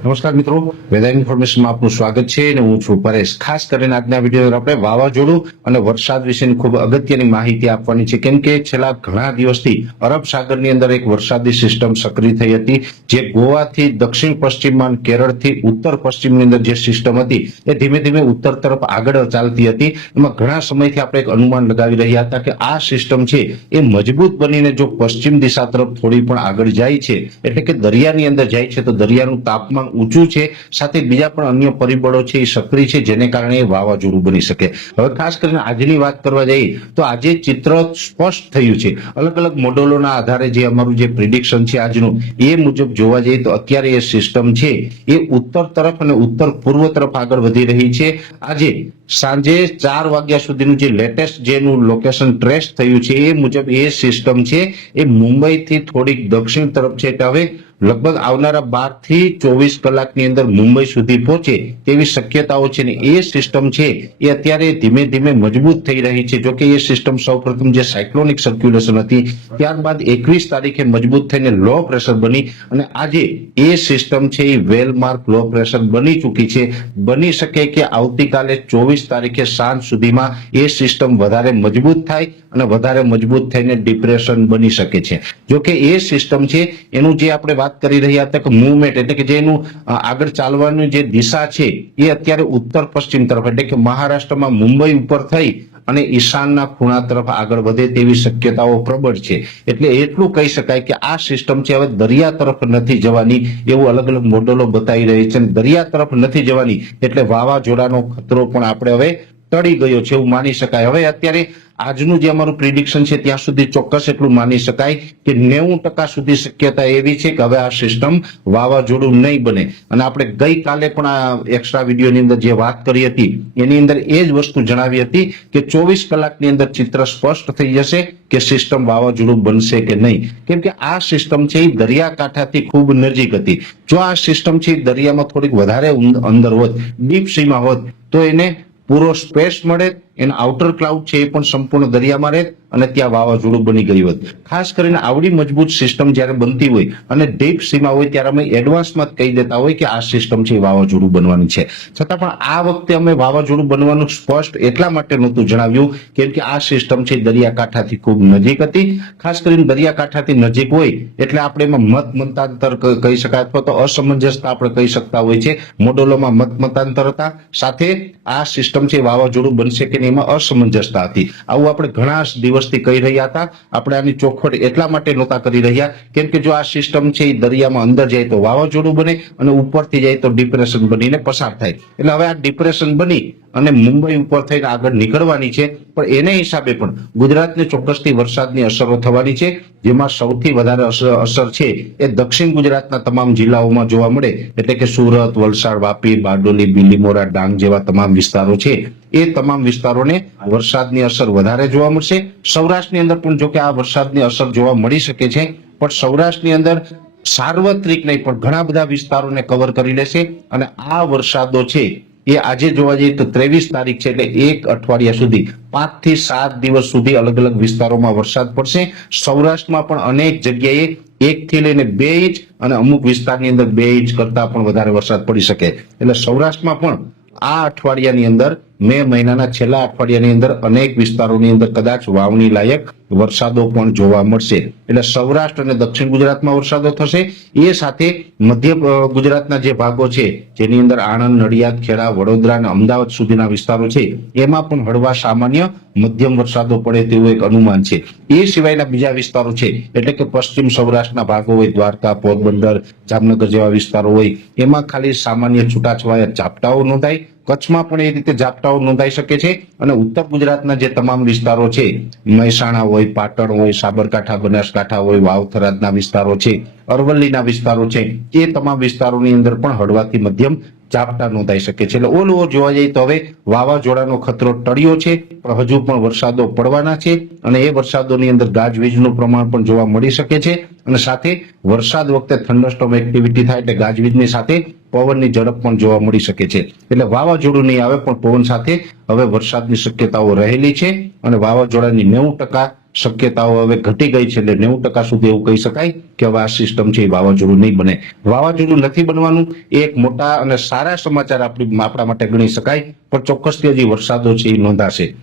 નમસ્કાર મિત્રો. વેધર ઇન્ફોર્મેશનમાં આપનું સ્વાગત છે અને હું છું પરેશ. ખાસ કરીને આજના વીડિયો આપણે વાવાઝોડું અને વરસાદ વિશેની ખૂબ અગત્યની માહિતી આપવાની છે. કેમ કે છેલ્લા ઘણા દિવસથી અરબ સાગરની અંદર એક વરસાદી સિસ્ટમ સક્રિય થઈ હતી, જે ગોવાથી દક્ષિણ પશ્ચિમમાં કેરળથી ઉત્તર પશ્ચિમની અંદર જે સિસ્ટમ હતી, એ ધીમે ધીમે ઉત્તર તરફ આગળ ચાલતી હતી. એમાં ઘણા સમયથી આપણે એક અનુમાન લગાવી રહ્યા હતા કે આ સિસ્ટમ છે એ મજબૂત બનીને જો પશ્ચિમ દિશા તરફ થોડી પણ આગળ જાય છે, એટલે કે દરિયાની અંદર જાય છે, તો દરિયાનું તાપમાન ઊંચું છે, સાથે બીજા પણ અન્ય પરિબળો છે, એ સક્રિય છે, જેને કારણે વાવાઝોડું બની શકે. હવે ખાસ કરીને આજની વાત કરવા જઈએ, તો આજે ચિત્ર સ્પષ્ટ થયું છે. અલગ અલગ મોડેલોના આધારે જે અમારું જે પ્રિડિક્શન છે આજનું, એ મુજબ જોવા જઈએ, તો અત્યારે એ સિસ્ટમ છે, એ ઉત્તર તરફ અને ઉત્તર પૂર્વ તરફ આગળ વધી રહી છે. આજે સાંજે ચાર વાગ્યા સુધીનું જે લેટેસ્ટ જેનું લોકેશન ટ્રેસ થયું છે, એ મુજબ એ સિસ્ટમ છે. એ મુંબઈથી થોડીક દક્ષિણ તરફ છે એટલે હવે લગભગ આવનારા બારથી ચોવીસ કલાકની અંદર મુંબઈ સુધી પહોંચે તેવી શક્યતાઓ છે ને એ સિસ્ટમ છે એ અત્યારે ધીમે ધીમે મજબૂત થઈ રહી છે. જોકે એ સિસ્ટમ સૌપ્રથમ જે સાયક્લોનિક સર્ક્યુલેશન હતી, ત્યારબાદ એકવીસ તારીખે મજબૂત થઈને લો પ્રેશર બની અને આજે એ સિસ્ટમ છે એ વેલમાર્ક લો પ્રેશર બની ચૂકી છે. બની શકે કે આવતીકાલે ચોવીસ તારીખે સાંજ સુધીમાં એ સિસ્ટમ વધારે મજબૂત થાય અને વધારે મજબૂત થઈને ડિપ્રેશન બની શકે છે. જો કે એ સિસ્ટમ છે, એનું જે આપણે વાત કરી રહ્યા હતા કે મુવમેન્ટ એટલે કે જે એનું આગળ ચાલવાની જે દિશા છે, એ અત્યારે ઉત્તર પશ્ચિમ તરફ એટલે કે મહારાષ્ટ્રમાં મુંબઈ ઉપર થઈ અને ઈશાનના ખૂણા તરફ આગળ વધે તેવી શક્યતાઓ પ્રબળ છે. એટલે એટલું કહી શકાય કે આ સિસ્ટમ છે હવે દરિયા તરફ નથી જવાની એવું અલગ અલગ મોડલો બતાવી રહી છે. દરિયા તરફ નથી જવાની એટલે વાવાઝોડાનો ખતરો પણ આપણે હવે ટળી ગયો છે એવું માની શકાય. હવે અત્યારે આજનું જે અમારું પ્રિડિક્શન છે, ત્યાં સુધી ચોક્કસ એટલું માની શકાય કે નેવું ટકા સુધી શક્યતા એવી છે કે હવે આ સિસ્ટમ વાવાઝોડું નહીં બને. અને આપણે ગઈકાલે પણ આ એક્સ્ટ્રા વિડીયોની અંદર જે વાત કરી હતી, એની અંદર એ જ વસ્તુ જણાવી હતી કે ચોવીસ કલાકની અંદર ચિત્ર સ્પષ્ટ થઈ જશે કે સિસ્ટમ વાવાઝોડું બનશે કે નહીં. કેમ કે આ સિસ્ટમ છે એ દરિયાકાંઠાથી ખૂબ નજીક હતી. જો આ સિસ્ટમ છે એ દરિયામાં થોડીક વધારે અંદર હોત ડીપ સીમાં હોત, તો એને પૂરો સ્પેસ મળે એના આઉટર ક્લાઉડ છે એ પણ સંપૂર્ણ દરિયામાં રહે અને ત્યાં વાવાઝોડું બની ગયું હતું. ખાસ કરીને આવડી મજબૂત સિસ્ટમ જ્યારે બનતી હોય અને ડીપ સીમા હોય ત્યારે અમે એડવાન્સમાં કહી દેતા હોય કે આ સિસ્ટમ છે એ વાવાઝોડું બનવાની છે. છતાં પણ આ વખતે અમે વાવાઝોડું બનવાનું સ્પષ્ટ એટલા માટે નહોતું જણાવ્યું, કેમ કે આ સિસ્ટમ છે દરિયાકાંઠાથી ખૂબ નજીક હતી. ખાસ કરીને દરિયાકાંઠાથી નજીક હોય એટલે આપણે એમાં મત મતાંતર કહી શકાય અથવા તો અસમંજસતા આપણે કહી શકતા હોય છે. મોડેલોમાં મત મતાંતર હતા. સાથે આ સિસ્ટમ છે વાવાઝોડું બનશે કે નહીં એમાં અસમંજસતા હતી આવું આપણે ઘણા દિવસથી કહી રહ્યા હતા. આપણે આની ચોખવટ એટલા માટે નહોતા કરી રહ્યા. કેમ કે જો આ સિસ્ટમ છે એ દરિયામાં અંદર જાય તો વાવાઝોડું બને અને ઉપરથી જાય તો ડિપ્રેશન બનીને પસાર થાય. એટલે હવે આ ડિપ્રેશન બની અને મુંબઈ ઉપર થઈને આગળ નીકળવાની છે. પણ એને હિસાબે પણ ગુજરાતને ચોક્કસથી વરસાદની અસરો થવાની છે, જેમાં સૌથી વધારે અસર છે એ દક્ષિણ ગુજરાતના તમામ જિલ્લાઓમાં જોવા મળે, એટલે કે સુરત, વલસાડ, વાપી, બારડોલી, બીલીમોરા, ડાંગ જેવા તમામ વિસ્તારો છે. એ તમામ વિસ્તારોને વરસાદની અસર વધારે જોવા મળશે. સૌરાષ્ટ્રની અંદર પણ જો કે આ વરસાદની અસર જોવા મળી શકે છે, પણ સૌરાષ્ટ્રની અંદર સાર્વત્રિક નહીં, પણ ઘણા બધા વિસ્તારોને કવર કરી લેશે અને આ વરસાદો છે એ આજે જોવા જઈએ તો ત્રેવીસ તારીખ છે એટલે એક અઠવાડિયા સુધી, પાંચથી સાત દિવસ સુધી અલગ અલગ વિસ્તારોમાં વરસાદ પડશે. સૌરાષ્ટ્રમાં પણ અનેક જગ્યાએ એક થી લઈને બે ઇંચ અને અમુક વિસ્તારની અંદર બે ઇંચ કરતા પણ વધારે વરસાદ પડી શકે. એટલે સૌરાષ્ટ્રમાં પણ આ અઠવાડિયાની અંદર મે મહિનાના છેલ્લા અઠવાડિયાની અંદર અનેક વિસ્તારોની અંદર કદાચ વાવણી લાયક વરસાદો પણ જોવા મળશે. એટલે સૌરાષ્ટ્ર અને દક્ષિણ ગુજરાતમાં વરસાદો થશે. એ સાથે મધ્ય ગુજરાતના જે ભાગો છે, જેની અંદર આણંદ, નડિયાદ, ખેડા, વડોદરા અને અમદાવાદ સુધીના વિસ્તારો છે, એમાં પણ હળવા સામાન્ય મધ્યમ વરસાદો પડે તેવું એક અનુમાન છે. એ સિવાયના બીજા વિસ્તારો છે, એટલે કે પશ્ચિમ સૌરાષ્ટ્રના ભાગો હોય દ્વારકા, પોરબંદર, જામનગર જેવા વિસ્તારો હોય, એમાં ખાલી સામાન્ય છૂટાછવાયા ઝાપટાઓ નોંધાય કચ્છમાં પણ એ રીતે ઝાપટાઓ નોંધાઈ શકે છે અને ઉત્તર ગુજરાતના જે તમામ વિસ્તારો છે, મહેસાણા હોય, પાટણ હોય, સાબરકાંઠા, બનાસકાંઠા હોય વાવથરાદના વિસ્તારો છે, અરવલ્લીના વિસ્તારો છે, એ તમામ વિસ્તારોની અંદર પણ હળવાથી મધ્યમ ઝાપટા નોંધાઈ શકે છે. એટલે ઓલ જોવા જઈએ તો હવે વાવાઝોડાનો ખતરો ટળ્યો છે, પણ હજુ પણ વરસાદો પડવાના છે અને એ વરસાદોની અંદર ગાજવીજનું પ્રમાણ પણ જોવા મળી શકે છે અને સાથે વરસાદ વખતે થંડરસ્ટોમ એક્ટિવિટી થાય એટલે ગાજવીજની સાથે પવનની ઝડપ પણ જોવા મળી શકે છે. એટલે વાવાઝોડું નહીં આવે, પણ પવન સાથે હવે વરસાદની શક્યતાઓ રહેલી છે અને વાવાઝોડાની નેવું ટકા શક્યતાઓ હવે ઘટી ગઈ છે. એટલે નેવું ટકા સુધી એવું કહી શકાય કે હવે આ સિસ્ટમ છે એ વાવાઝોડું નહીં બને. વાવાઝોડું નથી બનવાનું, એ એક મોટા અને સારા સમાચાર આપણી આપણા માટે ગણી શકાય, પણ ચોક્કસથી હજી વરસાદો છે એ નોંધાશે.